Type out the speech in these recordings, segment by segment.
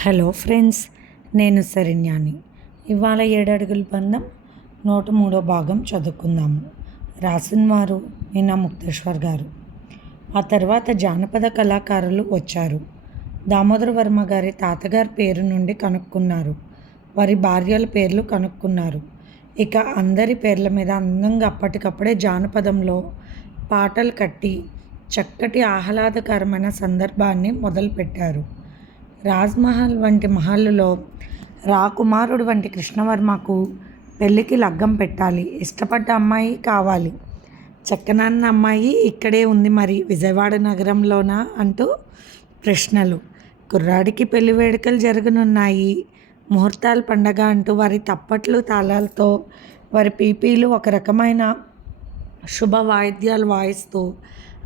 Hello friends నేను శరణ్యాని. ఇవాళ ఏడడుగుల బంధం నూట మూడో భాగం చదువుకుందాము రాసిన వారు మీనా ముక్తేశ్వర్ గారు. ఆ తర్వాత జానపద కళాకారులు వచ్చారు. దామోదర వర్మ గారి తాతగారి పేరు నుండి కనుక్కున్నారు. వారి భార్యల పేర్లు కనుక్కున్నారు. ఇక అందరి పేర్ల మీద అందంగా అప్పటికప్పుడే జానపదంలో పాటలు కట్టి చక్కటి ఆహ్లాదకరమైన సందర్భాన్ని మొదలుపెట్టారు. రాజ్మహల్ వంటి మహల్లో రాకుమారుడు వంటి కృష్ణవర్మకు పెళ్ళికి లగ్గం పెట్టాలి. ఇష్టపడ్డ అమ్మాయి కావాలి. చక్కనాన్న అమ్మాయి ఇక్కడే ఉంది మరి విజయవాడ నగరంలోనా అంటూ ప్రశ్నలు. కుర్రాడికి పెళ్ళి వేడుకలు జరగనున్నాయి. ముహూర్తాల పండగ అంటూ వారి తప్పట్లు తాళాలతో వారి పీపీలు ఒక రకమైన శుభ వాయిద్యాలు వాయిస్తూ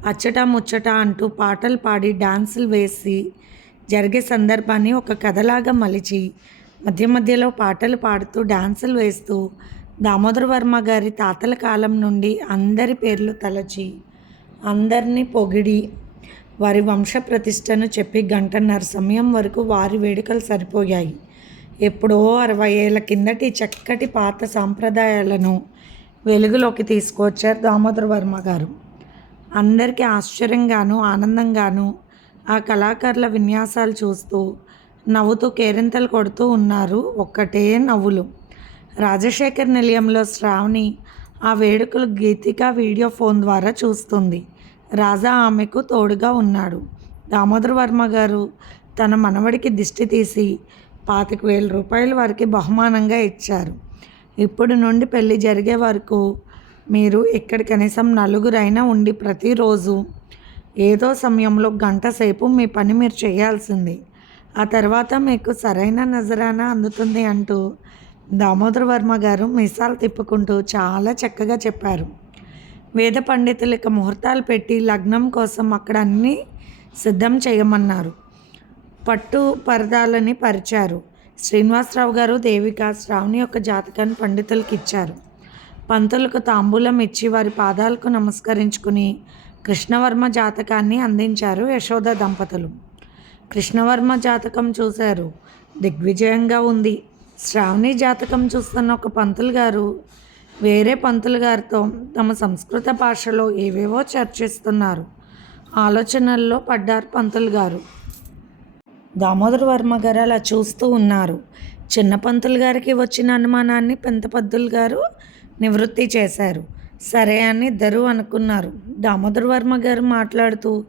అచ్చట ముచ్చట అంటూ పాటలు పాడి డాన్సులు వేసి జరిగే సందర్భాన్ని ఒక కథలాగా మలిచి మధ్య మధ్యలో పాటలు పాడుతూ డాన్సులు వేస్తూ దామోదర వర్మ గారి తాతల కాలం నుండి అందరి పేర్లు తలచి అందరినీ పొగిడి వారి వంశ ప్రతిష్టను చెప్పి గంటన్నర సమయం వరకు వారి వేడుకలు సరిపోయాయి. ఎప్పుడో అరవై ఏళ్ళ కిందటి చక్కటి పాత సాంప్రదాయాలను వెలుగులోకి తీసుకొచ్చారు దామోదర వర్మ గారు. అందరికీ ఆశ్చర్యంగాను ఆనందంగాను ఆ కళాకారుల విన్యాసాలు చూస్తూ నవ్వుతూ కేరింతలు కొడుతూ ఉన్నారు ఒక్కటే నవ్వులు. రాజశేఖర్ నిలయంలో శ్రావణి ఆ వేడుకలు గీతిక వీడియో ఫోన్ ద్వారా చూస్తుంది. రాజా ఆమెకు తోడుగా ఉన్నాడు. దామోదర వర్మ గారు తన మనవడికి దిష్టి తీసి పాతిక వేల రూపాయలు వారికి బహుమానంగా ఇచ్చారు. ఇప్పుడు నుండి పెళ్ళి జరిగే వరకు మీరు ఇక్కడ కనీసం నలుగురైనా ఉండి ప్రతిరోజు ఏదో సమయంలో గంట సేపు మీ పని మీరు చేయాల్సింది. ఆ తర్వాత మీకు సరైన నజరానా అందుతుంది అంటూ దామోదర వర్మ గారు మిసాలు తిప్పుకుంటూ చాలా చక్కగా చెప్పారు. వేద పండితులు ఇక ముహూర్తాలు పెట్టి లగ్నం కోసం అక్కడ అన్నీ సిద్ధం చేయమన్నారు. పట్టు పరదాలని పరిచారు. శ్రీనివాసరావు గారు దేవిక శ్రావణి యొక్క జాతకాన్ని పండితులకు ఇచ్చారు. పంతులకు తాంబూలం ఇచ్చి వారి పాదాలకు నమస్కరించుకుని కృష్ణవర్మ జాతకాన్ని అందించారు యశోద దంపతులు. కృష్ణవర్మ జాతకం చూశారు. దిగ్విజయంగా ఉంది. శ్రావణి జాతకం చూస్తున్న ఒక పంతులు గారు వేరే పంతులు గారితో తమ సంస్కృత భాషలో ఏవేవో చర్చిస్తున్నారు. ఆలోచనల్లో పడ్డారు పంతులు గారు. దామోదర వర్మ గారు అలా చూస్తూ ఉన్నారు. చిన్న పంతులు గారికి వచ్చిన అనుమానాన్ని పెంత పంతులు గారు నివృత్తి చేశారు. సరే అని ఇద్దరు అనుకున్నారు. దామోదర్ వర్మ గారు మాట్లాడుతూ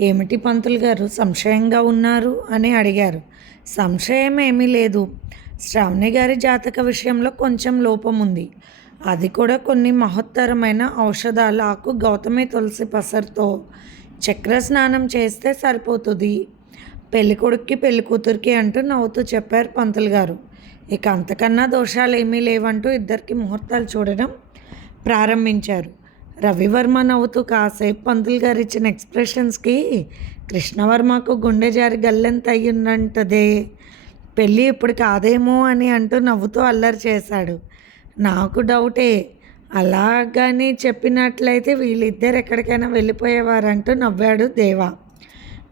ఏమిటి పంతులు గారు సంశయంగా ఉన్నారు? అని అడిగారు. సంశయం ఏమీ లేదు. శ్రావణి గారి జాతక విషయంలో కొంచెం లోపం ఉంది. అది కూడా కొన్ని మహత్తరమైన ఔషధాల ఆకు గౌతమి తులసి పసరుతో. చక్ర స్నానం చేస్తే సరిపోతుంది. పెళ్ళి కొడుక్కి పెళ్ళి కూతురికి అంటూ నవ్వుతూ చెప్పారు పంతులు గారు. ఇక అంతకన్నా దోషాలు ఏమీ లేవంటూ ఇద్దరికి ముహూర్తాలు చూడడం ప్రారంభించారు. రవివర్మ నవ్వుతూ కాసేపు పంతులు గారు ఇచ్చిన ఎక్స్ప్రెషన్స్కి కృష్ణవర్మకు గుండె జారి గల్లెంత అయ్యున్నంటదే పెళ్ళి ఇప్పుడు కాదేమో అని అంటూ నవ్వుతూ అల్లరి చేశాడు. నాకు డౌటే. అలాగని చెప్పినట్లయితే వీళ్ళిద్దరు ఎక్కడికైనా వెళ్ళిపోయేవారంటూ నవ్వాడు దేవా.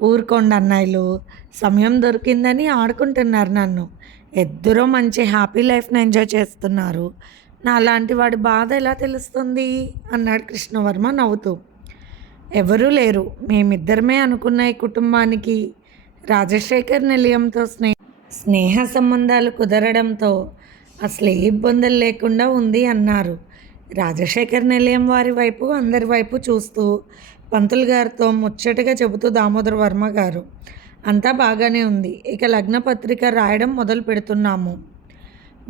ఊరుకోండి అన్నయ్యలు సమయం దొరికిందని ఆడుకుంటున్నారు నన్ను. ఇద్దరూ మంచి హ్యాపీ లైఫ్ని ఎంజాయ్ చేస్తున్నారు. నా లాంటి వాడి బాధ ఎలా తెలుస్తుంది? అన్నాడు కృష్ణవర్మ నవ్వుతూ. ఎవరూ లేరు. మేమిద్దరమే అనుకున్న ఈ కుటుంబానికి రాజశేఖర్ నిలయంతో స్నేహ స్నేహ సంబంధాలు కుదరడంతో అసలు ఏ ఇబ్బందులు లేకుండా ఉంది అన్నారు. రాజశేఖర్ నిలయం వారి వైపు అందరి వైపు చూస్తూ పంతులు గారితో ముచ్చటగా చెబుతూ దామోదర్ వర్మ గారు అంతా బాగానే ఉంది. ఇక లగ్న పత్రిక రాయడం మొదలు పెడుతున్నాము.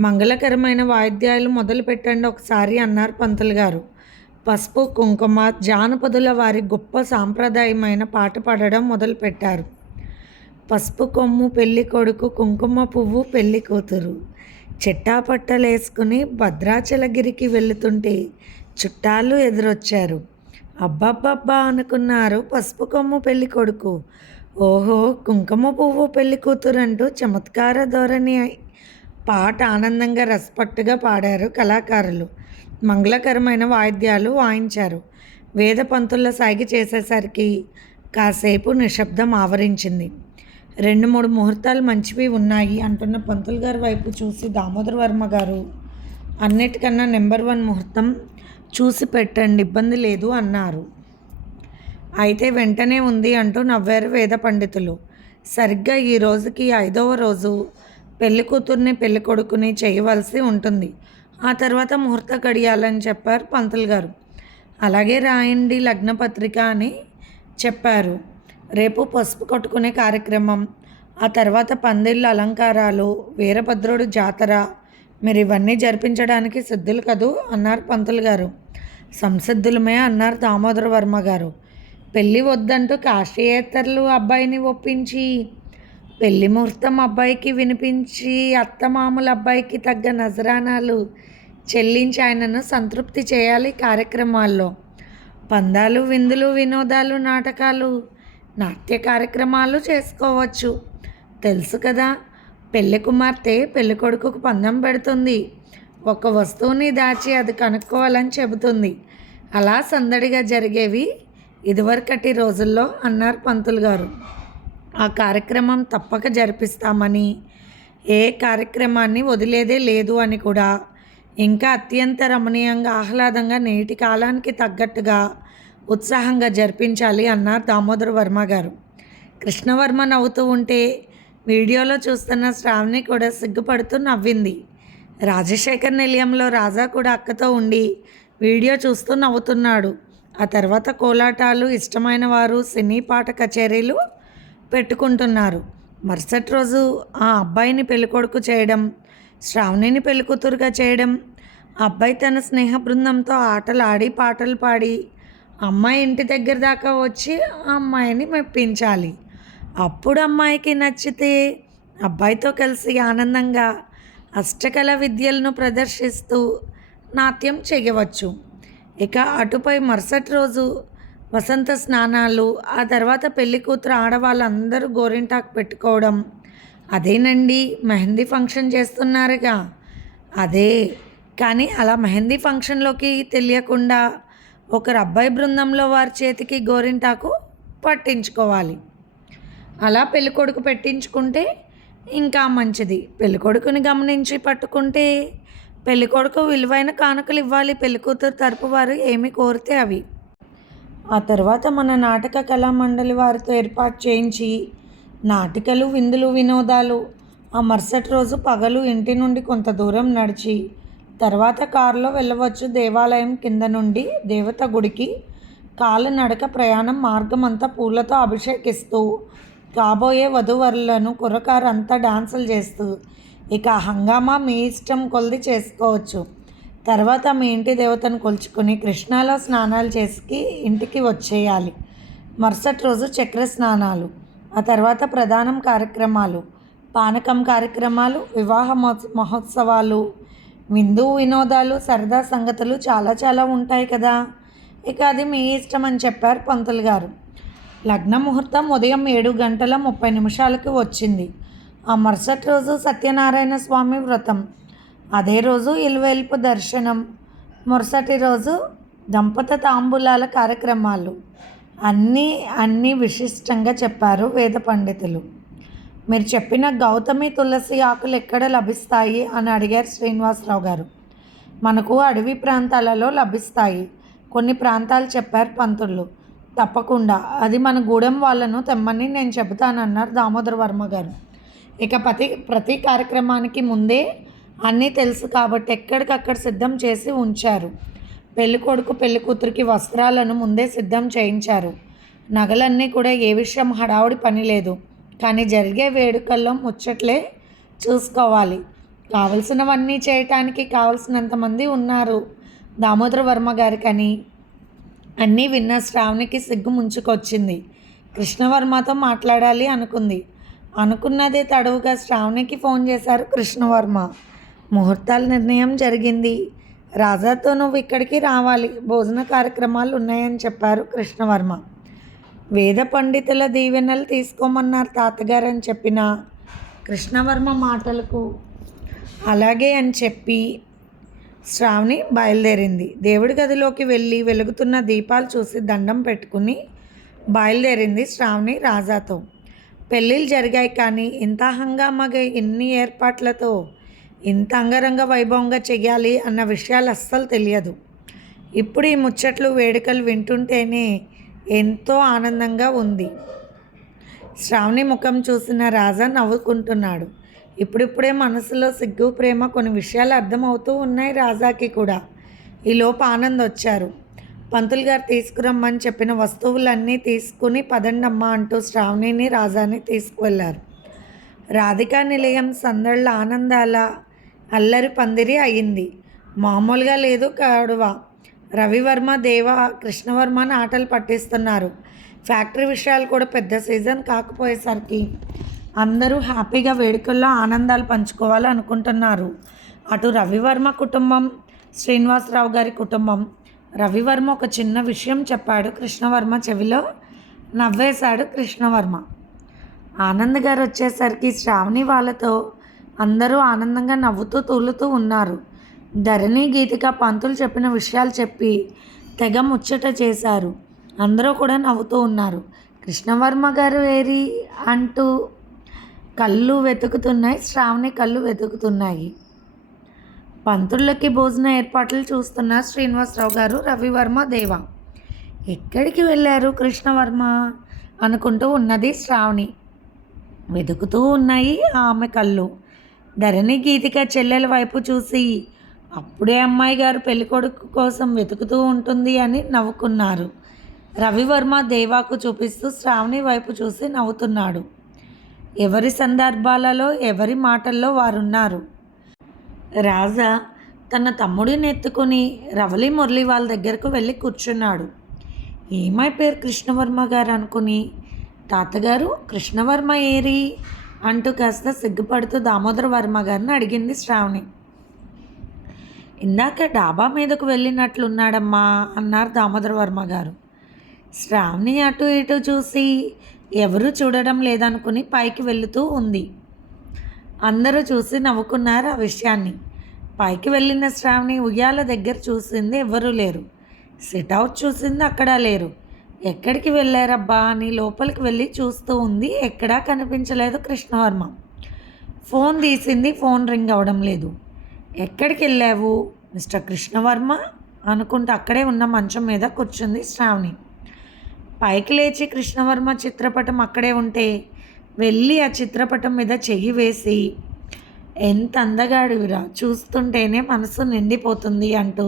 మంగళకరమైన వాయిద్యాలు మొదలు పెట్టండి ఒకసారి అన్నారు పంతులు గారు. పసుపు కుంకుమ జానపదుల వారి గొప్ప సాంప్రదాయమైన పాట పాడడం మొదలుపెట్టారు పసుపు కొమ్ము పెళ్ళి కొడుకు కుంకుమ పువ్వు పెళ్ళి కూతురు. చిట్టాపట్టలేసుకుని భద్రాచలగిరికి వెళుతుంటే చుట్టాలు ఎదురొచ్చారు. అబ్బబ్బబ్బా అనుకున్నారు పసుపు కొమ్ము పెళ్ళి కొడుకు. ఓహో కుంకుమ పువ్వు పెళ్ళి కూతురు అంటూ చమత్కార ధోరణి పాట ఆనందంగా రెస్పెక్ట్గా పాడారు కళాకారులు. మంగళకరమైన వాయిద్యాలు వాయించారు. వేద పంతుల సాగి చేసేసరికి కాసేపు నిశ్శబ్దం ఆవరించింది. రెండు మూడు ముహూర్తాలు మంచివి ఉన్నాయి అంటున్న పంతులు గారి వైపు చూసి దామోదర వర్మ గారు అన్నిటికన్నా నెంబర్ వన్ ముహూర్తం చూసి పెట్టండి ఇబ్బంది లేదు అన్నారు. అయితే వెంటనే ఉంది అంటూ నవ్వారు వేద పండితులు. సరిగ్గా ఈ రోజుకి ఐదవ రోజు పెళ్ళి కూతుర్ని పెళ్ళి కొడుకుని చేయవలసి ఉంటుంది. ఆ తర్వాత ముహూర్త గడియాలని చెప్పారు పంతులు గారు. అలాగే రాయండి లగ్నపత్రిక అని చెప్పారు. రేపు పసుపు కొట్టుకునే కార్యక్రమం ఆ తర్వాత పందిళ్ళ అలంకారాలు వీరభద్రుడు జాతర మీరు ఇవన్నీ జరిపించడానికి సిద్ధులు కదూ అన్నారు పంతులు గారు. సంసిద్ధులమే అన్నారు దామోదర వర్మ గారు. పెళ్ళి వద్దంటూ కాశీయేతరులు అబ్బాయిని ఒప్పించి పెళ్ళి ముహూర్తం అబ్బాయికి వినిపించి అత్తమామల అబ్బాయికి తగ్గ నజరానాలు చెల్లించి ఆయనను సంతృప్తి చేయాలి కార్యక్రమాల్లో. పందాలు విందులు వినోదాలు నాటకాలు నాట్య కార్యక్రమాలు చేసుకోవచ్చు. తెలుసు కదా పెళ్ళి కుమార్తె పెళ్ళి కొడుకుకు పందెం పెడుతుంది. ఒక వస్తువుని దాచి అది కనుక్కోవాలని చెబుతుంది. అలా సందడిగా జరిగేవి ఇదివరకటి రోజుల్లో అన్నారు పంతులు గారు. ఆ కార్యక్రమం తప్పక జరిపిస్తామని ఏ కార్యక్రమాన్ని వదిలేదే లేదు అని కూడా ఇంకా అత్యంత రమణీయంగా ఆహ్లాదంగా నేటి కాలానికి తగ్గట్టుగా ఉత్సాహంగా జరిపించాలి అన్నారు దామోదర వర్మ గారు. కృష్ణవర్మ నవ్వుతూ ఉంటే వీడియోలో చూస్తున్న శ్రావణి కూడా సిగ్గుపడుతూ నవ్వింది. రాజశేఖర్ నిలయంలో రాజా కూడా అక్కతో ఉండి వీడియో చూస్తూ నవ్వుతున్నాడు. ఆ తర్వాత కోలాటాలు ఇష్టమైన వారు సినీ పాట కచేరీలు పెట్టుకుంటున్నారు. మరుసటి రోజు ఆ అబ్బాయిని పెళ్ళికొడుకు చేయడం శ్రావణిని పెళ్ళికూతురుగా చేయడం అబ్బాయి తన స్నేహ బృందంతో ఆటలు ఆడి పాటలు పాడి అమ్మాయి ఇంటి దగ్గర దాకా వచ్చి ఆ అమ్మాయిని మెప్పించాలి. అప్పుడు అమ్మాయికి నచ్చితే అబ్బాయితో కలిసి ఆనందంగా అష్టకళ విద్యలను ప్రదర్శిస్తూ నాట్యం చేయవచ్చు. ఇక అటుపై మరుసటి రోజు వసంత స్నానాలు ఆ తర్వాత పెళ్ళి కూతురు ఆడవాళ్ళందరూ గోరింటాకు పెట్టుకోవడం. అదేనండి మెహందీ ఫంక్షన్ చేస్తున్నారుగా. అదే కానీ అలా మెహందీ ఫంక్షన్లోకి తెలియకుండా ఒకరు అబ్బాయి బృందంలో వారి చేతికి గోరింటాకు పట్టించుకోవాలి. అలా పెళ్ళికొడుకు పెట్టించుకుంటే ఇంకా మంచిది. పెళ్ళికొడుకుని గమనించి పట్టుకుంటే పెళ్ళికొడుకు విలువైన కానుకలు ఇవ్వాలి. పెళ్ళికూతురు తరపు వారు ఏమి కోరితే అవి. ఆ తర్వాత మన నాటక కళా మండలి వారితో ఏర్పాటు చేయించి నాటికలు విందులు వినోదాలు ఆ మరుసటి రోజు పగలు ఇంటి నుండి కొంత దూరం నడిచి తర్వాత కారులో వెళ్ళవచ్చు దేవాలయం కింద నుండి దేవత గుడికి కాలినడక ప్రయాణం మార్గం అంతా పూలతో అభిషేకిస్తూ కాబోయే వధూవరులను కుర్రకారు అంతా డాన్సులు చేస్తూ ఇక హంగామా మీ ఇష్టం కొలది చేసుకోవచ్చు. తర్వాత మీ ఇంటి దేవతను కొలుచుకుని కృష్ణాలో స్నానాలు చేసి ఇంటికి వచ్చేయాలి. మరుసటి రోజు చక్ర స్నానాలు ఆ తర్వాత ప్రధానం కార్యక్రమాలు పానకం కార్యక్రమాలు వివాహ మహోత్సవాలు విందు వినోదాలు సరదా సంగతులు చాలా చాలా ఉంటాయి కదా. ఇక అది మీ ఇష్టం అని చెప్పారు పంతులు గారు. లగ్న ముహూర్తం ఉదయం ఏడు గంటల ముప్పై నిమిషాలకు వచ్చింది. ఆ మరుసటి రోజు సత్యనారాయణ స్వామి వ్రతం అదే రోజు ఇలువెల్పు దర్శనం. మరుసటి రోజు దంపత తాంబూలాల కార్యక్రమాలు. అన్నీ అన్నీ విశిష్టంగా చెప్పారు వేద పండితులు. మీరు చెప్పిన గౌతమి తులసి ఆకులు ఎక్కడ లభిస్తాయి అని అడిగారు శ్రీనివాసరావు గారు. మనకు అడవి ప్రాంతాలలో లభిస్తాయి. కొన్ని ప్రాంతాలు చెప్పారు పంతులు. తప్పకుండా. అది మన గూడెం వాళ్ళను తెమ్మని నేను చెబుతానన్నారు దామోదర వర్మ గారు. ఇక ప్రతి ప్రతి కార్యక్రమానికి ముందే అన్నీ తెలుసు కాబట్టి ఎక్కడికక్కడ సిద్ధం చేసి ఉంచారు. పెళ్ళి కొడుకు పెళ్ళి కూతురికి వస్త్రాలను ముందే సిద్ధం చేయించారు. నగలన్నీ కూడా ఏ విషయం హడావుడి పని లేదు. కానీ జరిగే వేడుకల్లో ముచ్చట్లే చూసుకోవాలి. కావలసినవన్నీ చేయటానికి కావలసినంతమంది ఉన్నారు. దామోదర వర్మ గారికని అన్నీ విన్న శ్రావణికి సిగ్గు ముంచుకొచ్చింది. కృష్ణవర్మతో మాట్లాడాలి అనుకుంది. అనుకున్నదే తడవుగా శ్రావణికి ఫోన్ చేశారు కృష్ణవర్మ. ముహూర్తాల నిర్ణయం జరిగింది. రాజాతో నువ్వు ఇక్కడికి రావాలి. భోజన కార్యక్రమాలు ఉన్నాయని చెప్పారు కృష్ణవర్మ. వేద పండితుల దీవెనలు తీసుకోమన్నారు తాతగారు అని చెప్పిన కృష్ణవర్మ మాటలకు అలాగే అని చెప్పి శ్రావణి బయలుదేరింది. దేవుడి గదిలోకి వెళ్ళి వెలుగుతున్న దీపాలు చూసి దండం పెట్టుకుని బయలుదేరింది శ్రావణి రాజాతో. పెళ్ళిళ్ళు జరిగాయి కానీ ఇంత హంగామగా ఎన్ని ఏర్పాట్లతో ఇంత అంగరంగ వైభవంగా చెయ్యాలి అన్న విషయాలు అస్సలు తెలియదు. ఇప్పుడు ఈ ముచ్చట్లు వేడుకలు వింటుంటేనే ఎంతో ఆనందంగా ఉంది. శ్రావణి ముఖం చూసిన రాజా నవ్వుకుంటున్నాడు. ఇప్పుడిప్పుడే మనసులో సిగ్గు ప్రేమ కొన్ని విషయాలు అర్థమవుతూ ఉన్నాయి రాజాకి కూడా. ఈలోపు ఆనంద్ వచ్చారు. పంతులు గారు తీసుకురమ్మని చెప్పిన వస్తువులన్నీ తీసుకుని పదండమ్మా అంటూ శ్రావణిని రాజాని తీసుకువెళ్ళారు. రాధికా నిలయం సందళ్ళ ఆనందాల అల్లరి పందిరి అయింది. మామూలుగా లేదు కాడువ. రవివర్మ దేవ కృష్ణవర్మని ఆటలు పట్టిస్తున్నారు. ఫ్యాక్టరీ విషయాలు కూడా పెద్ద సీజన్ కాకపోయేసరికి అందరూ హ్యాపీగా వేడుకల్లో ఆనందాలు పంచుకోవాలనుకుంటున్నారు. అటు రవివర్మ కుటుంబం శ్రీనివాసరావు గారి కుటుంబం. రవివర్మ ఒక చిన్న విషయం చెప్పాడు కృష్ణవర్మ చెవిలో. నవ్వేశాడు కృష్ణవర్మ. ఆనంద్ గారు వచ్చేసరికి శ్రావణి వాళ్ళతో అందరూ ఆనందంగా నవ్వుతూ తూలుతూ ఉన్నారు. ధరణి గీతిక పంతులు చెప్పిన విషయాలు చెప్పి తెగ ముచ్చట చేశారు. అందరూ కూడా నవ్వుతూ ఉన్నారు. కృష్ణవర్మ గారు ఏరి అంటూ కళ్ళు వెతుకుతున్నాయి. శ్రావణి కళ్ళు వెతుకుతున్నాయి. పంతులకి భోజన ఏర్పాట్లు చూస్తున్న శ్రీనివాసరావు గారు రవివర్మ దేవ. ఎక్కడికి వెళ్ళారు కృష్ణవర్మ? అనుకుంటూ ఉన్నది శ్రావణి. వెతుకుతూ ఉన్నాయి ఆమె కళ్ళు. ధరణి గీతిక చెల్లెల వైపు చూసి అప్పుడే అమ్మాయి గారు పెళ్ళికొడుకు కోసం వెతుకుతూ ఉంటుంది అని నవ్వుకున్నారు. రవివర్మ దేవాకు చూపిస్తూ శ్రావణి వైపు చూసి నవ్వుతున్నాడు. ఎవరి సందర్భాలలో ఎవరి మాటల్లో వారున్నారు? రాజా తన తమ్ముడిని ఎత్తుకొని రవలి మురళి వాళ్ళ దగ్గరకు వెళ్ళి కూర్చున్నాడు. ఏమైపోయారు కృష్ణవర్మ గారు అనుకుని తాతగారు కృష్ణవర్మ ఏరి? అంటూ కాస్త సిగ్గుపడుతూ దామోదర వర్మ గారిని అడిగింది శ్రావణి. ఇందాక డాబా మీదకు వెళ్ళినట్లున్నాడమ్మా అన్నారు దామోదర వర్మ గారు. శ్రావణి అటు ఇటు చూసి ఎవరు చూడడం లేదనుకుని పైకి వెళుతూ ఉంది. అందరూ చూసి నవ్వుకున్నారు ఆ విషయాన్ని. పైకి వెళ్ళిన శ్రావణి ఉయ్యాల దగ్గర చూసింది ఎవరూ లేరు. సిట్అవుట్ చూసింది అక్కడా లేరు. ఎక్కడికి వెళ్ళారబ్బా అని లోపలికి వెళ్ళి చూస్తూ ఉంది. ఎక్కడా కనిపించలేదు కృష్ణవర్మ. ఫోన్ తీసింది ఫోన్ రింగ్ అవ్వడం లేదు. ఎక్కడికి వెళ్ళావు? మిస్టర్ కృష్ణవర్మ అనుకుంటూ అక్కడే ఉన్న మంచం మీద కూర్చుంది శ్రావణి. పైకి లేచి కృష్ణవర్మ చిత్రపటం అక్కడే ఉంటే వెళ్ళి ఆ చిత్రపటం మీద చెయ్యి వేసి ఎంత అందగాడివిరా? చూస్తుంటేనే మనసు నిండిపోతుంది అంటూ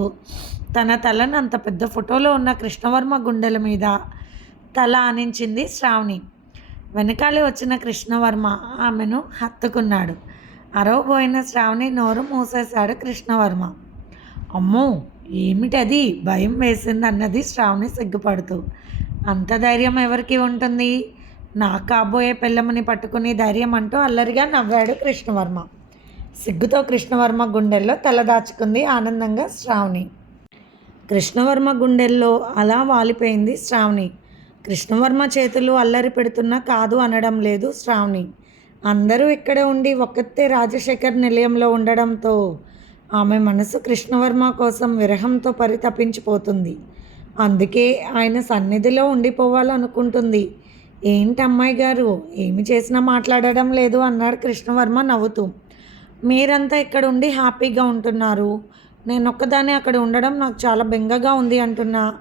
తన తలను అంత పెద్ద ఫోటోలో ఉన్న కృష్ణవర్మ గుండెల మీద తల ఆనించింది శ్రావణి. వెనకాలే వచ్చిన కృష్ణవర్మ ఆమెను హత్తుకున్నాడు. అరవబోయిన శ్రావణి నోరు మూసేశాడు కృష్ణవర్మ. అమ్మో! ఏమిటది? భయం వేసింది అన్నది శ్రావణి సిగ్గుపడుతూ. అంత ధైర్యం ఎవరికి ఉంటుంది? నా కాబోయే పిల్లమని పట్టుకుని ధైర్యం అంటూ అల్లరిగా నవ్వాడు కృష్ణవర్మ. సిగ్గుతో కృష్ణవర్మ గుండెల్లో తలదాచుకుంది ఆనందంగా శ్రావణి. కృష్ణవర్మ గుండెల్లో అలా వాలిపోయింది శ్రావణి. కృష్ణవర్మ చేతులు అల్లరి పెడుతున్నా కాదు అనడం లేదు శ్రావణి. అందరూ ఇక్కడ ఉండి ఒక్కతే రాజశేఖర్ నిలయంలో ఉండడంతో ఆమె మనసు కృష్ణవర్మ కోసం విరహంతో పరితపించిపోతుంది. అందుకే ఆయన సన్నిధిలో ఉండిపోవాలనుకుంటుంది. ఏంటి అమ్మాయి గారు? ఏమి చేసినా మాట్లాడడం లేదు అన్నాడు కృష్ణవర్మ నవ్వుతూ. మీరంతా ఇక్కడ ఉండి హ్యాపీగా ఉంటున్నారు. నేను ఒక్కదాన్ని అక్కడ ఉండడం నాకు చాలా బెంగగా ఉంది అంటున్నా.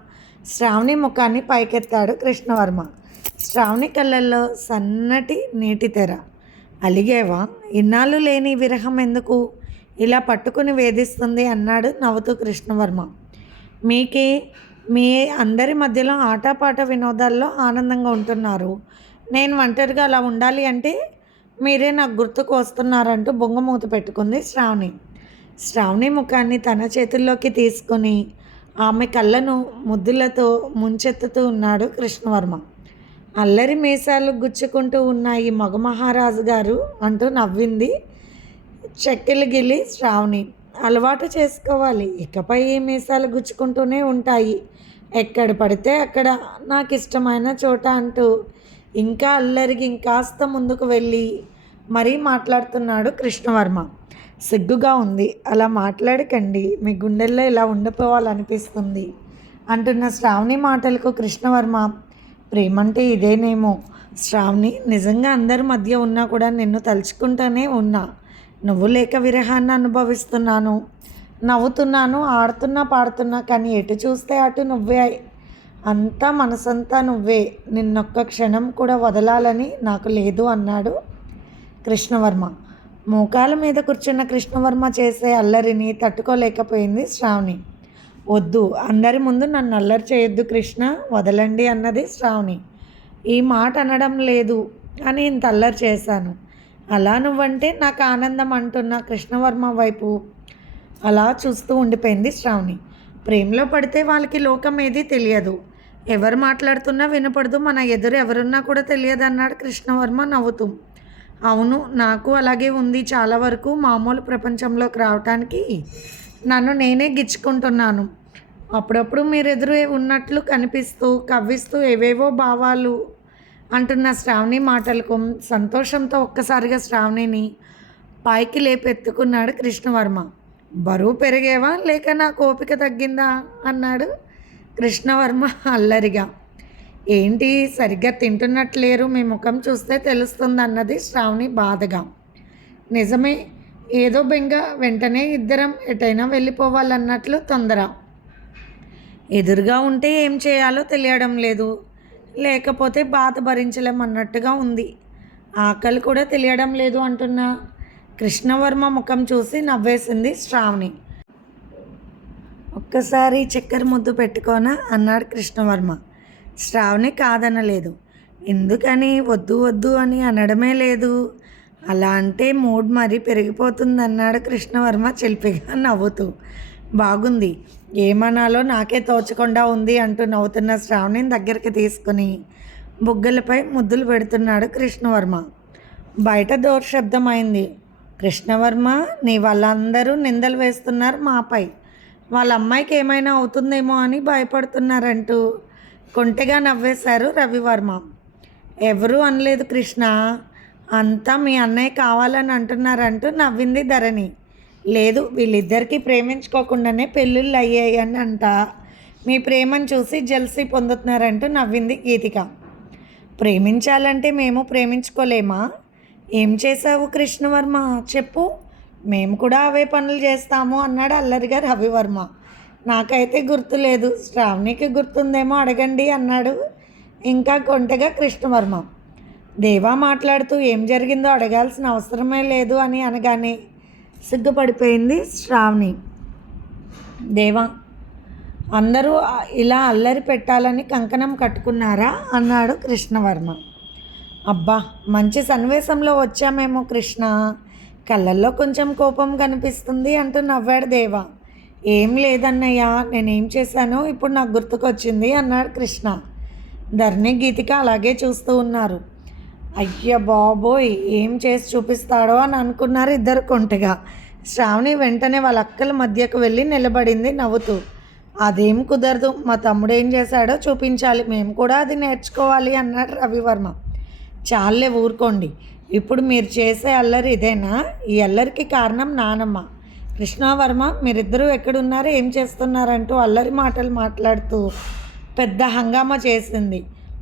శ్రావణి ముఖాన్ని పైకెత్తాడు కృష్ణవర్మ. శ్రావణి కళ్ళల్లో సన్నటి నీటి తెర. అలిగేవా? ఇన్నాళ్ళు లేని విరహం ఎందుకు? ఇలా పట్టుకుని వేధిస్తుంది అన్నాడు నవ్వుతూ కృష్ణవర్మ. మీకే మీ అందరి మధ్యలో ఆటపాట వినోదాల్లో ఆనందంగా ఉంటున్నారు. నేను ఒంటరిగా అలా ఉండాలి అంటే మీరే నాకు గుర్తుకు వస్తున్నారంటూ బొంగమూత పెట్టుకుంది శ్రావణి. శ్రావణి ముఖాన్ని తన చేతుల్లోకి తీసుకొని ఆమె కళ్ళను ముద్దులతో ముంచెత్తుతూ ఉన్నాడు కృష్ణవర్మ. అల్లరి మీసాలు గుచ్చుకుంటూ ఉన్న ఈ మగ మహారాజు గారు అంటూ నవ్వింది చెక్కెలు గిల్లి శ్రావణి. అలవాటు చేసుకోవాలి. ఇకపై ఈ మీసాలు గుచ్చుకుంటూనే ఉంటాయి. ఎక్కడ పడితే అక్కడ నాకు ఇష్టమైన చోట అంటూ ఇంకా అల్లరికి ఇంకాస్త ముందుకు వెళ్ళి మరీ మాట్లాడుతున్నాడు కృష్ణవర్మ. సిగ్గుగా ఉంది. అలా మాట్లాడకండి. మీ గుండెల్లో ఇలా ఉండిపోవాలనిపిస్తుంది. అంటున్న శ్రావణి మాటలకు కృష్ణవర్మ ప్రేమంటే ఇదేనేమో. శ్రావణి నిజంగా అందరి మధ్య ఉన్నా కూడా నిన్ను తలుచుకుంటూనే ఉన్నా. నువ్వు లేక విరహాన్ని అనుభవిస్తున్నాను. నవ్వుతున్నాను ఆడుతున్నా పాడుతున్నా కానీ ఎటు చూస్తే అటు నువ్వే అంతా మనసంతా నువ్వే. నిన్నొక్క క్షణం కూడా వదలాలని నాకు లేదు అన్నాడు కృష్ణవర్మ. మోకాల మీద కూర్చున్న కృష్ణవర్మ చేసే అల్లరిని తట్టుకోలేకపోయింది శ్రావణి. వద్దు అందరి ముందు నన్ను అల్లరి చేయొద్దు కృష్ణ వదలండి అన్నది శ్రావణి. ఈ మాట అనడం లేదు అని ఇంత అల్లరి చేశాను. అలా నువ్వంటే నాకు ఆనందం అంటున్న కృష్ణవర్మ వైపు అలా చూస్తూ ఉండిపోయింది శ్రావణి. ప్రేమలో పడితే వాళ్ళకి లోకం ఏది తెలియదు. ఎవరు మాట్లాడుతున్నా వినపడదు మన ఎదురు ఎవరున్నా కూడా తెలియదు అన్నాడు కృష్ణవర్మ నవ్వుతూ. అవును నాకు అలాగే ఉంది చాలా వరకు మామూలు ప్రపంచంలోకి రావటానికి. నన్ను నేనే గిచ్చుకుంటున్నాను. అప్పుడప్పుడు మీరు ఎదురు ఉన్నట్లు కనిపిస్తూ కవ్విస్తూ ఏవేవో భావాలు అంటున్న శ్రావణి మాటలకు సంతోషంతో ఒక్కసారిగా శ్రావణిని పైకి లేపెత్తుకున్నాడు కృష్ణవర్మ. బరువు పెరిగేవా? లేక నా కోపిక తగ్గిందా? అన్నాడు కృష్ణవర్మ అల్లరిగా. ఏంటి సరిగ్గా తింటున్నట్లేరు? మీ ముఖం చూస్తే తెలుస్తుంది అన్నది శ్రావణి బాధగా. నిజమే ఏదో బెంగ వెంటనే ఇద్దరం ఎటైనా వెళ్ళిపోవాలన్నట్లు తొందర. ఎదురుగా ఉంటే ఏం చేయాలో తెలియడం లేదు. లేకపోతే బాధ భరించలేమన్నట్టుగా ఉంది. ఆకలి కూడా తెలియడం లేదు అంటున్నా. కృష్ణవర్మ ముఖం చూసి నవ్వేసింది శ్రావణి. ఒక్కసారి చక్కెర ముద్దు పెట్టుకోనా? అన్నాడు కృష్ణవర్మ. శ్రావణి కాదనలేదు. ఎందుకని వద్దు వద్దు అని అనడమే లేదు. అలా అంటే మూడ్ మరీ పెరిగిపోతుంది అన్నాడు కృష్ణవర్మ చెల్పిగా నవ్వుతూ. బాగుంది. ఏమనాలో నాకే తోచకుండా ఉంది అంటూ నవ్వుతున్న శ్రావణిని దగ్గరికి తీసుకుని బుగ్గలపై ముద్దులు పెడుతున్నాడు కృష్ణవర్మ. బయట డోర్ శబ్దమైంది. కృష్ణవర్మ నీ వాళ్ళందరూ నిందలు వేస్తున్నారు మాపై. వాళ్ళ అమ్మాయికి ఏమైనా అవుతుందేమో అని భయపడుతున్నారంటూ కొంటెగా నవ్వేశారు రవివర్మ. ఎవరూ అనలేదు కృష్ణ. అంతా మీ అన్నయ్య కావాలని అంటున్నారంటూ నవ్వింది ధరణి. లేదు వీళ్ళిద్దరికీ ప్రేమించుకోకుండానే పెళ్ళిళ్ళు అయ్యాయి అని అంట. మీ ప్రేమను చూసి జెల్సీ పొందుతున్నారంటూ నవ్వింది గీతిక. ప్రేమించాలంటే మేము ప్రేమించుకోలేమా? ఏం చేసావు కృష్ణవర్మ? చెప్పు. మేము కూడా అవే పనులు చేస్తాము అన్నాడు అల్లరిగా రవివర్మ. నాకైతే గుర్తులేదు. శ్రావణికి గుర్తుందేమో అడగండి అన్నాడు. ఇంకా కొంటగా కృష్ణవర్మ. దేవా మాట్లాడుతూ ఏం జరిగిందో అడగాల్సిన అవసరమే లేదు అని అనగానే సిగ్గుపడిపోయింది శ్రావణి. దేవా అందరూ ఇలా అల్లరి పెట్టాలని కంకణం కట్టుకున్నారా? అన్నాడు కృష్ణవర్మ. అబ్బా మంచి సన్నివేశంలో వచ్చామేమో కృష్ణ. కళ్ళల్లో కొంచెం కోపం కనిపిస్తుంది అంటూ నవ్వాడు దేవా. ఏం లేదన్నయ్య నేనేం చేశాను ఇప్పుడు నాకు గుర్తుకొచ్చింది అన్నాడు కృష్ణ. ధరణి గీతిక అలాగే చూస్తూ ఉన్నారు. అయ్య బాబోయ్ ఏం చేసి చూపిస్తాడో అని అనుకున్నారు ఇద్దరు కొంటగా. శ్రావణి వెంటనే వాళ్ళ అక్కల మధ్యకు వెళ్ళి నిలబడింది నవ్వుతూ. అదేం కుదరదు మా తమ్ముడు ఏం చేశాడో చూపించాలి మేము కూడా అది నేర్చుకోవాలి అన్నాడు రవివర్మ. చాలే ఊరుకోండి ఇప్పుడు మీరు చేసే అల్లరి ఇదేనా? ఈ అల్లరికి కారణం నానమ్మ. కృష్ణవర్మ మీరిద్దరూ ఎక్కడున్నారు? ఏం చేస్తున్నారంటూ అల్లరి మాటలు మాట్లాడుతూ పెద్ద హంగామా చేసింది.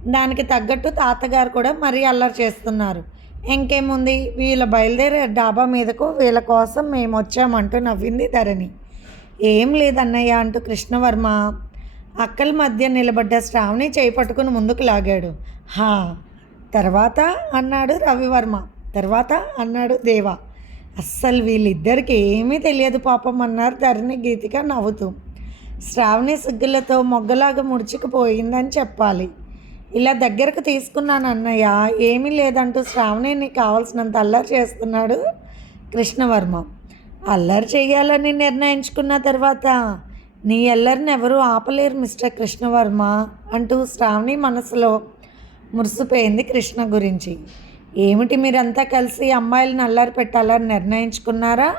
దానికి తగ్గట్టు తాతగారు కూడా మరీ అల్లరి చేస్తున్నారు. ఇంకేముంది? వీళ్ళ బయలుదేరే డాబా మీదకు వీళ్ళ కోసం మేము వచ్చామంటూ నవ్వింది ధరణి. ఏం లేదన్నయ్య అంటూ కృష్ణవర్మ అక్కల మధ్య నిలబడ్డ శ్రావణి చేపట్టుకుని ముందుకు లాగాడు. హా తర్వాత అన్నాడు రవివర్మ. తర్వాత అన్నాడు దేవా. అస్సలు వీళ్ళిద్దరికి ఏమీ తెలియదు పాపం అన్నారు ధరణి గీతిక నవ్వుతూ. శ్రావణి సిగ్గులతో మొగ్గలాగా ముడుచుకుపోయిందని చెప్పాలి. ఇలా దగ్గరకు తీసుకున్నాను అన్నయ్య ఏమీ లేదంటూ శ్రావణిని కావాల్సినంత అల్లరి చేస్తున్నాడు కృష్ణవర్మ. అల్లరి చేయాలని నిర్ణయించుకున్న తర్వాత నీ అల్లరిని ఎవరూ ఆపలేరు మిస్టర్ కృష్ణవర్మ అంటూ శ్రావణి మనసులో మురిసిపోయింది కృష్ణ గురించి. ఏమిటి మీరంతా కలిసి అమ్మాయిలను అల్లరి పెట్టాలని నిర్ణయించుకున్నారా?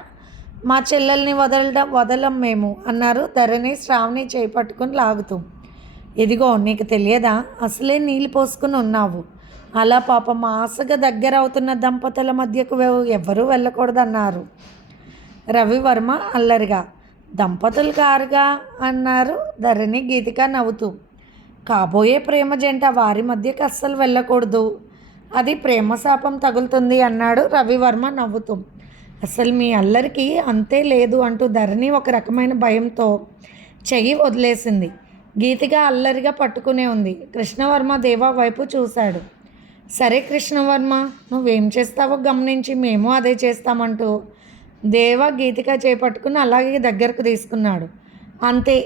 మా చెల్లెల్ని వదలడం వదలం మేము అన్నారు ధరణి శ్రావణి చేపట్టుకుని లాగుతూ. ఇదిగో నీకు తెలియదా? అసలే నీళ్ళు పోసుకుని ఉన్నావు. అలా పాపం ఆశగా దగ్గర అవుతున్న దంపతుల మధ్యకు ఎవరూ వెళ్ళకూడదన్నారు. రవివర్మ అల్లరిగా దంపతులు కారుగా అన్నారు ధరణి గీతిక నవ్వుతూ. కాబోయే ప్రేమ జంట వారి మధ్యకి అస్సలు వెళ్ళకూడదు. అది ప్రేమశాపం తగులుతుంది అన్నాడు రవివర్మ నవ్వుతూ. అసలు మీ అల్లరికి అంతే లేదు అంటూ ధరణి ఒక రకమైన భయంతో చెయ్యి వదిలేసింది. గీతిగా అల్లరిగా పట్టుకునే ఉంది. కృష్ణవర్మ దేవా వైపు చూశాడు. సరే కృష్ణవర్మ నువ్వేం చేస్తావో గమనించి మేము అదే చేస్తామంటూ దేవ గీతిక చేపట్టుకుని అలాగే దగ్గరకు తీసుకున్నాడు. అంతే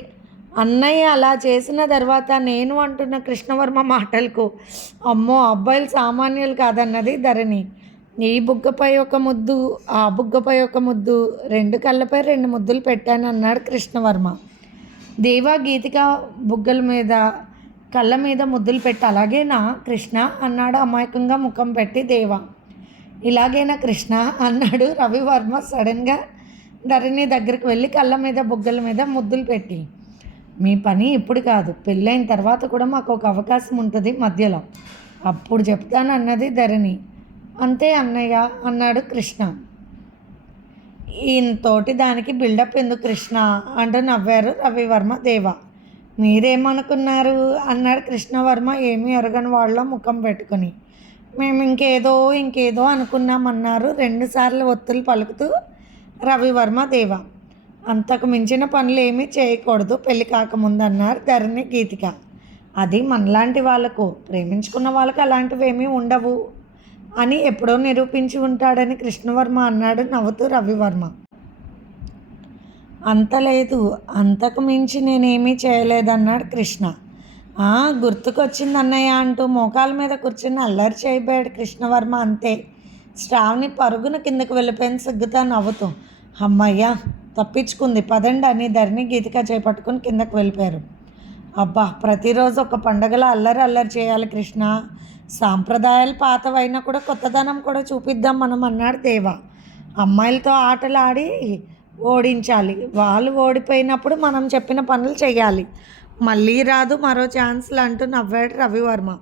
అన్నయ్య అలా చేసిన తర్వాత నేను అంటున్న కృష్ణవర్మ మాటలకు అమ్మో అబ్బాయిలు సామాన్యులు కాదన్నది ధరణి. ఈ బుగ్గపై ఒక ముద్దు ఆ బుగ్గపై ఒక ముద్దు రెండు కళ్ళపై రెండు ముద్దులు పెట్టాను అన్నాడు కృష్ణవర్మ. దేవా గీతిక బుగ్గల మీద కళ్ళ మీద ముద్దులు పెట్టి అలాగేనా కృష్ణ అన్నాడు అమాయకంగా ముఖం పెట్టి దేవా. ఇలాగేనా కృష్ణ అన్నాడు రవివర్మ సడన్గా ధరణి దగ్గరికి వెళ్ళి కళ్ళ మీద బుగ్గల మీద ముద్దులు పెట్టి. మీ పని ఇప్పుడు కాదు పెళ్ళైన తర్వాత కూడా మాకు ఒక అవకాశం ఉంటుంది మధ్యలో. అప్పుడు చెప్తాను అన్నది ధరణి. అంతే అన్నయ్య అన్నాడు కృష్ణ. ఈయనతోటి దానికి బిల్డప్ ఎందుకు కృష్ణ? అంటూ నవ్వారు రవివర్మ దేవ. మీరేమనుకున్నారు? అన్నాడు కృష్ణవర్మ ఏమీ ఎరగని వాళ్ళ ముఖం పెట్టుకుని. మేము ఇంకేదో ఇంకేదో అనుకున్నామన్నారు. రెండుసార్లు ఒత్తులు పలుకుతూ రవివర్మ దేవ. అంతకు మించిన పనులు ఏమీ చేయకూడదు పెళ్ళి కాకముందు అన్నారు ధరణి గీతిక. అది మనలాంటి వాళ్ళకు ప్రేమించుకున్న వాళ్ళకు అలాంటివి ఏమీ ఉండవు అని ఎప్పుడో నిరూపించి ఉంటాడని కృష్ణవర్మ అన్నాడు నవ్వుతూ రవివర్మ. అంత లేదు అంతకు మించి నేనేమీ చేయలేదన్నాడు కృష్ణ. "ఆ, గుర్తుకొచ్చింది అన్నయ్య అంటూ మోకాల మీద కూర్చుని అల్లరి చేయబోయాడు కృష్ణవర్మ అంతే. శ్రావణి పరుగున కిందకు వెళ్ళిపోయిన సిగ్గుతా నవ్వుతూ అమ్మయ్య తప్పించుకుంది. పదండి అని ధరణి గీతిక చేపట్టుకుని కిందకు వెళ్ళిపోయారు. అబ్బా ప్రతిరోజు ఒక పండగలో అల్లరి అల్లరి చేయాలి కృష్ణ. సాంప్రదాయాలు పాతవైనా కూడా కొత్తదనం కూడా చూపిద్దాం మనం అన్నాడు దేవ. అమ్మాయిలతో ఆటలు ఆడి ఓడించాలి. వాళ్ళు ఓడిపోయినప్పుడు మనం చెప్పిన పనులు చేయాలి. మళ్ళీ రాదు మరో ఛాన్స్లు అంటూ నవ్వాడు రవివర్మ.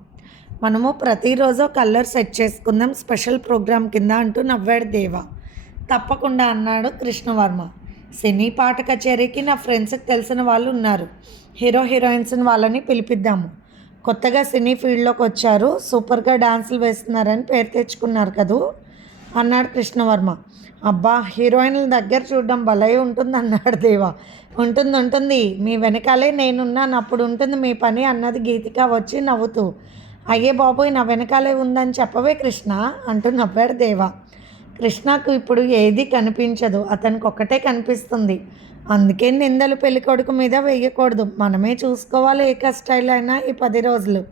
మనము ప్రతిరోజు కలర్ సెట్ చేసుకుందాం స్పెషల్ ప్రోగ్రామ్ కింద అంటూ నవ్వాడు దేవ. తప్పకుండా అన్నాడు కృష్ణవర్మ. సినీ పాట కచేరీకి నా ఫ్రెండ్స్కి తెలిసిన వాళ్ళు ఉన్నారు. హీరో హీరోయిన్స్ని వాళ్ళని పిలిపిద్దాము. కొత్తగా సినీ ఫీల్డ్లోకి వచ్చారు. సూపర్గా డాన్సులు వేస్తున్నారని పేరు తెచ్చుకున్నారు కదూ? అన్నాడు కృష్ణవర్మ. అబ్బా హీరోయిన్ల దగ్గర చూడడం భలే ఉంటుంది అన్నాడు దేవా. ఉంటుంది ఉంటుంది. మీ వెనకాలే నేనున్నాను. అప్పుడు ఉంటుంది మీ పని అన్నది గీతిక వచ్చి నవ్వుతూ. అయ్యే బాబోయ్ నా వెనకాలే ఉందని చెప్పవే కృష్ణ అంటూ నవ్వాడు దేవా. కృష్ణకు ఇప్పుడు ఏది కనిపించదు. అతనికి ఒక్కటే కనిపిస్తుంది. అందుకే నిందలు పెళ్ళికొడుకు మీద వేయకూడదు. మనమే చూసుకోవాలి ఏ కష్టాలు అయినా ఈ పది రోజులు.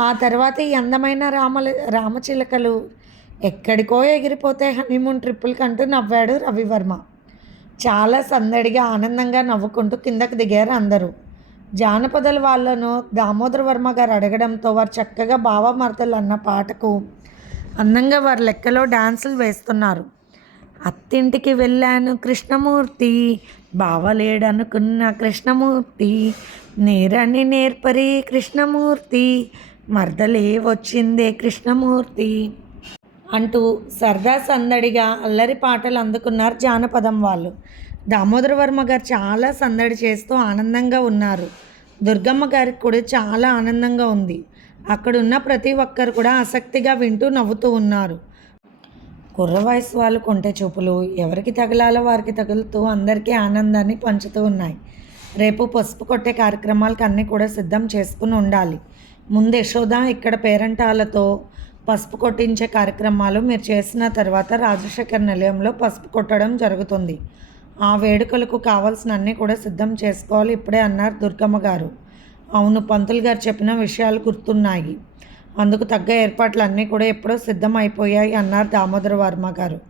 ఆ తర్వాత ఈ అందమైన రామల రామచిలకలు ఎక్కడికో ఎగిరిపోతే హనీమూన్ ట్రిప్పులకి అంటూ నవ్వాడు రవివర్మ. చాలా సందడిగా ఆనందంగా నవ్వుకుంటూ కిందకు దిగారు అందరూ. జానపదల వాళ్ళను దామోదర వర్మ గారు అడగడంతో వారు చక్కగా భావమర్తలు అన్న పాటకు అందంగా వారి లెక్కలో డాన్సులు వేస్తున్నారు. అత్తింటికి వెళ్ళాను కృష్ణమూర్తి. బావలేడనుకున్న కృష్ణమూర్తి. నేరని నేర్పరి కృష్ణమూర్తి. మర్దలే వచ్చిందే కృష్ణమూర్తి. అంటూ సరదా సందడిగా అల్లరి పాటలు అందుకున్నారు జానపదం వాళ్ళు. దామోదర వర్మ గారు చాలా సందడి చేస్తూ ఆనందంగా ఉన్నారు. దుర్గమ్మ గారికి కూడా చాలా ఆనందంగా ఉంది. అక్కడున్న ప్రతి ఒక్కరు కూడా ఆసక్తిగా వింటూ నవ్వుతూ ఉన్నారు. కుర్ర వయసు వాళ్ళు కొంటే చూపులు ఎవరికి తగలాలో వారికి తగులుతూ అందరికీ ఆనందాన్ని పంచుతూ ఉన్నాయి. రేపు పసుపు కొట్టే కార్యక్రమాలకు అన్నీ కూడా సిద్ధం చేసుకుని ఉండాలి. ముందు యశోద ఇక్కడ పేరెంటాలతో పసుపు కొట్టించే కార్యక్రమాలు మీరు చేసిన తర్వాత రాజశేఖర్ నిలయంలో పసుపు కొట్టడం జరుగుతుంది. ఆ వేడుకలకు కావాల్సిన అన్నీ కూడా సిద్ధం చేసుకోవాలి ఇప్పుడే అన్నారు దుర్గమ్మ గారు. అవును పంతులు గారు చెప్పిన విషయాలు గుర్తున్నాయి. అందుకు తగ్గ ఏర్పాట్లు అన్నీ కూడా ఎప్పుడో సిద్ధం అయిపోయాయి అన్నారు దామోదర వర్మ గారు.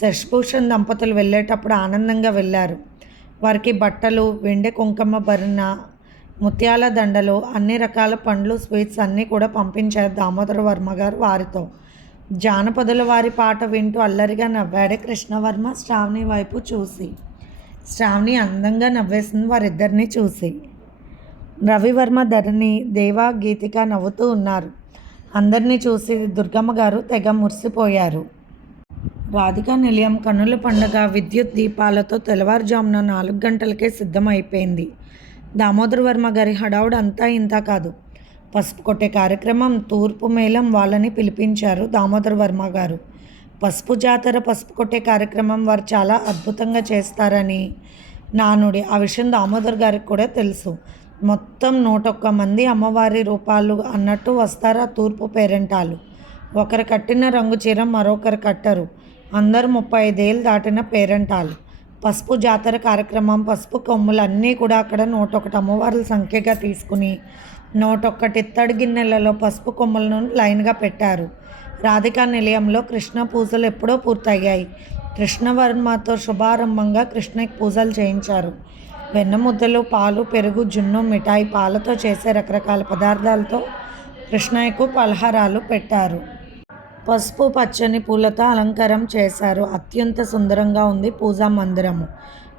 శశిభూషణ్ దంపతులు వెళ్ళేటప్పుడు ఆనందంగా వెళ్ళారు. వారికి బట్టలు వెండి కుంకుమ భరిన ముత్యాల దండలు అన్ని రకాల పండ్లు స్వీట్స్ అన్నీ కూడా పంపించారు దామోదర వర్మ గారు వారితో. జానపదుల వారి పాట వింటూ అల్లరిగా నవ్వాడే కృష్ణవర్మ శ్రావణి వైపు చూసి శ్రావణి అందంగా నవ్వేసింది వారిద్దరిని చూసి. రవివర్మ ధరణి దేవా గీతిక నవ్వుతూ ఉన్నారు. అందరినీ చూసి దుర్గమ్మ గారు తెగ మురిసిపోయారు. రాధికా నిలయం కన్నుల పండగ విద్యుత్ దీపాలతో తెల్లవారుజామున నాలుగు గంటలకే సిద్ధమైపోయింది. దామోదర వర్మ గారి హడావుడు అంతా ఇంత కాదు. పసుపు కొట్టే కార్యక్రమం తూర్పు మేళం వాళ్ళని పిలిపించారు దామోదర్ వర్మ గారు. పసుపు జాతర పసుపు కొట్టే కార్యక్రమం వారు చాలా అద్భుతంగా చేస్తారని నానుడి ఆ విషయం దామోదర్ గారికి కూడా తెలుసు. మొత్తం నూట ఒక్క మంది అమ్మవారి రూపాలు అన్నట్టు వస్తారా తూర్పు పేరెంటాలు? ఒకరు కట్టిన రంగు చీర మరొకరు కట్టరు. అందరు ముప్పై ఐదేళ్ళు దాటిన పేరెంటాలు. పసుపు జాతర కార్యక్రమం పసుపు కొమ్ములు అన్నీ కూడా అక్కడ నూట ఒకటి అమ్మవార్ల సంఖ్యగా తీసుకుని నూట ఒక్కటి ఇత్తడి గిన్నెలలో పసుపు కొమ్ములను లైన్గా పెట్టారు. రాధికా నిలయంలో కృష్ణ పూజలు ఎప్పుడో పూర్తయ్యాయి. కృష్ణవర్మతో శుభారంభంగా కృష్ణకి పూజలు చేయించారు. వెన్న ముద్దలు పాలు పెరుగు జున్ను మిఠాయి పాలతో చేసే రకరకాల పదార్థాలతో కృష్ణయ్యకు పలహారాలు పెట్టారు. పసుపు పచ్చని పూలతో అలంకారం చేశారు. అత్యంత సుందరంగా ఉంది పూజా మందిరము.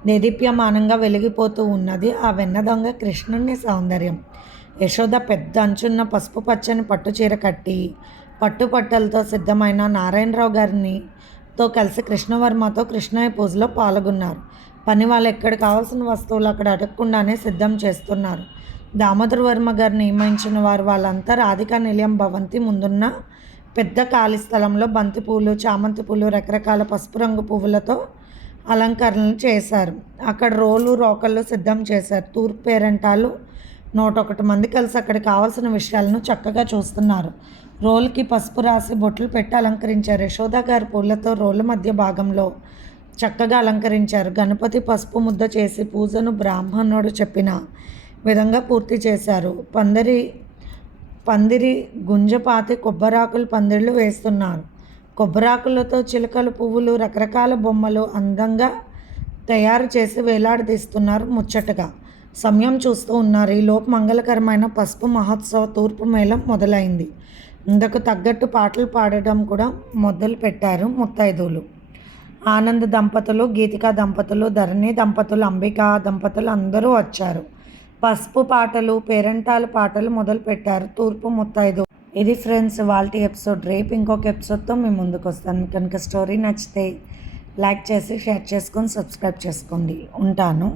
నిదీప్యమానంగా వెలిగిపోతూ ఉన్నది ఆ వెన్న దొంగ కృష్ణుని సౌందర్యం. యశోద పెద్ద అంచున్న పసుపు పచ్చని పట్టు చీర కట్టి పట్టుపట్టలతో సిద్ధమైన నారాయణరావు గారిని తో కలిసి కృష్ణవర్మతో కృష్ణయ్య పూజలో పాల్గొన్నారు. పని వాళ్ళు ఎక్కడ కావాల్సిన వస్తువులు అక్కడ అడగకుండానే సిద్ధం చేస్తున్నారు. దామోదర్ వర్మ గారు నియమించిన వారు వాళ్ళంతా రాధికా నిలయం భవంతి ముందున్న పెద్ద ఖాళీ స్థలంలో బంతి పూలు చామంతి పూలు రకరకాల పసుపు రంగు పువ్వులతో అలంకరణలు చేశారు. అక్కడ రోలు రోకళ్ళు సిద్ధం చేశారు. తూర్పు పేరంటాలు నూట ఒకటి మంది కలిసి అక్కడ కావాల్సిన విషయాలను చక్కగా చూస్తున్నారు. రోల్కి పసుపు రాసి బొట్లు పెట్టి అలంకరించారు. యశోద గారి పూలతో రోలు మధ్య భాగంలో చక్కగా అలంకరించారు. గణపతి పసుపు ముద్ద చేసి పూజను బ్రాహ్మణుడు చెప్పిన విధంగా పూర్తి చేశారు. పందిరి పందిరి గుంజపాతి కొబ్బరాకులు పందిళ్ళు వేస్తున్నారు. కొబ్బరాకులతో చిలుకలు పువ్వులు రకరకాల బొమ్మలు అందంగా తయారు చేసి వేలాడదీస్తున్నారు ముచ్చటగా. సమయం చూస్తూ ఉన్నారు. ఈలోపు మంగళకరమైన పసుపు మహోత్సవ తూర్పు మేళం మొదలైంది. ఇందుకు తగ్గట్టు పాటలు పాడడం కూడా మొదలు పెట్టారు ముత్తైదువులు. ఆనంద్ దంపతులు గీతికా దంపతులు ధరణి దంపతులు అంబికా దంపతులు అందరూ వచ్చారు. పసుపు పాటలు పేరంటాల పాటలు మొదలు పెట్టారు. తూర్పు ముత్తైదు. ఇది ఫ్రెండ్స్ వాళ్ళ ఎపిసోడ్. రేపు ఇంకొక ఎపిసోడ్తో మేము ముందుకు వస్తాను. కనుక స్టోరీ నచ్చితే లైక్ చేసి షేర్ చేసుకొని సబ్స్క్రైబ్ చేసుకోండి. ఉంటాను.